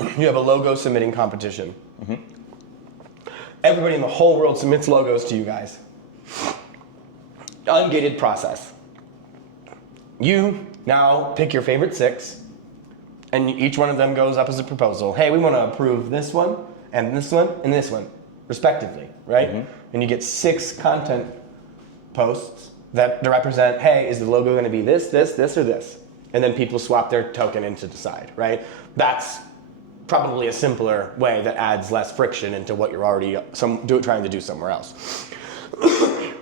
you have a logo submitting competition. Everybody in the whole world submits logos to you guys. Ungated process. You now pick your favorite 6, and each one of them goes up as a proposal. Hey, we want to approve this one, and this one, and this one, respectively, right? And you get 6 content posts that represent, hey, is the logo going to be this, this, this, or this? And then people swap their token in to decide, right? That's probably a simpler way that adds less friction into what you're already trying to do somewhere else.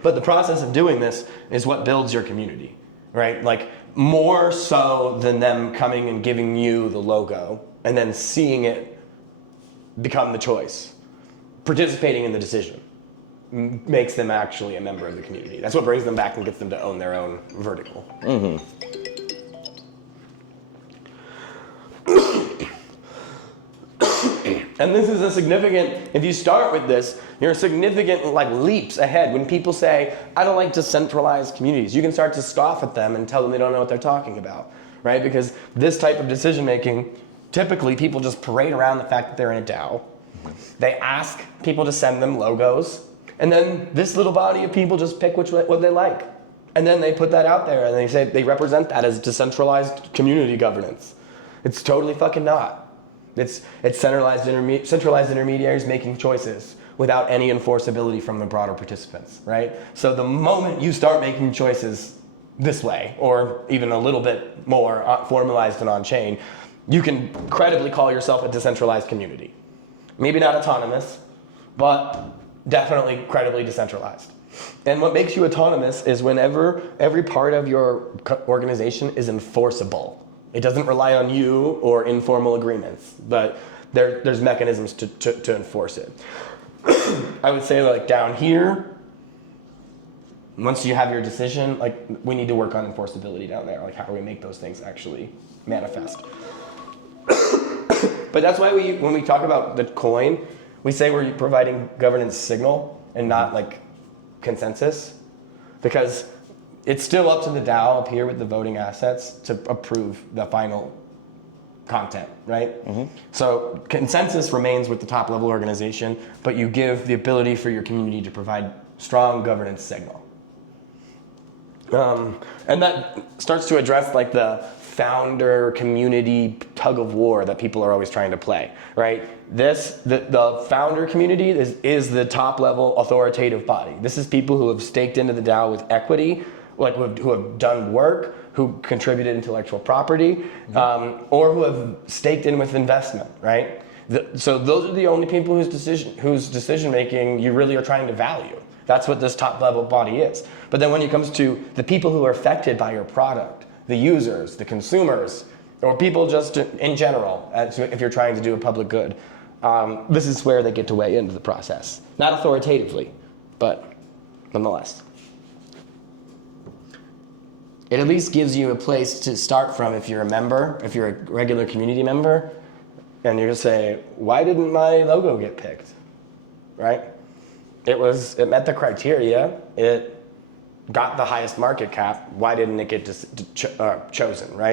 But the process of doing this is what builds your community, right? Like, more so than them coming and giving you the logo and then seeing it become the choice. Participating in the decision makes them actually a member of the community. That's what brings them back and gets them to own their own vertical. And this is a significant, if you start with this, you're significant like leaps ahead. When people say, I don't like decentralized communities, you can start to scoff at them and tell them they don't know what they're talking about, right? Because this type of decision making, typically people just parade around the fact that they're in a DAO. They ask people to send them logos, and then this little body of people just pick what they like. And then they put that out there and they say they represent that as decentralized community governance. It's totally fucking not. It's centralized intermediaries making choices without any enforceability from the broader participants, right? So the moment you start making choices this way, or even a little bit more formalized and on-chain, you can credibly call yourself a decentralized community. Maybe not autonomous, but definitely credibly decentralized. And what makes you autonomous is whenever every part of your organization is enforceable. It doesn't rely on you or informal agreements, but there's mechanisms to enforce it. I would say, like, down here, once you have your decision, like, we need to work on enforceability down there. Like, how do we make those things actually manifest? But that's why when we talk about the coin, we say we're providing governance signal and not like consensus, because it's still up to the DAO up here with the voting assets to approve the final content, right? So consensus remains with the top level organization, but you give the ability for your community to provide strong governance signal. And that starts to address like the founder community tug of war that people are always trying to play, right? The founder community is the top level authoritative body. This is people who have staked into the DAO with equity, like who have done work, who contributed intellectual property, or who have staked in with investment, right? So those are the only people whose decision making you really are trying to value. That's what this top level body is. But then when it comes to the people who are affected by your product, the users, the consumers, or people just in general, if you're trying to do a public good, this is where they get to weigh into the process. Not authoritatively, but nonetheless. It at least gives you a place to start from if you're a member, if you're a regular community member, and you're gonna say, why didn't my logo get picked, right? It met the criteria, it got the highest market cap, why didn't it get chosen, right?